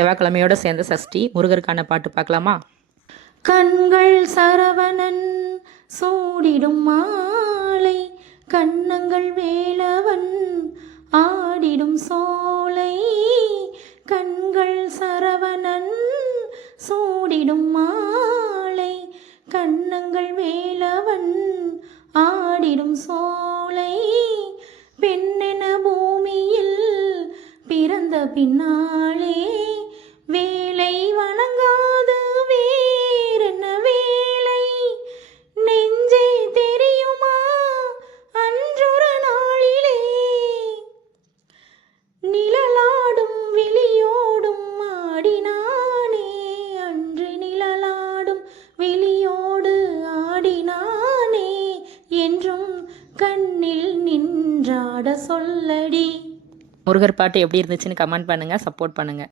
செவ்வாய்க்கிழமையோட சேர்ந்த சஷ்டி முருகருக்கான பாட்டு பார்க்கலாமா? கண்கள் சரவணன் சூடிடும் மாலை, கண்ணங்கள் வேலவன் ஆடிடும் சோலை. கண்கள் சரவணன் சூடிடும் மாலை, கண்ணங்கள் வேலவன் ஆடிடும் சோலை. பெண்ணென பூமியில் பிறந்த பின்னாலே வேலை வணங்காத வேறென்ன வேலை? நெஞ்சே தெரியுமா அன்றொரு நாளிலே நிழலாடும் விழியோடும் ஆடினானே. அன்று நிழலாடும் விழியோடு ஆடினானே, என்றும் கண்ணில் நின்றாட சொல்லடி. முருகர் பாட்டு எப்படி இருந்துச்சுன்னு கமெண்ட் பண்ணுங்கள், சப்போர்ட் பண்ணுங்கள்.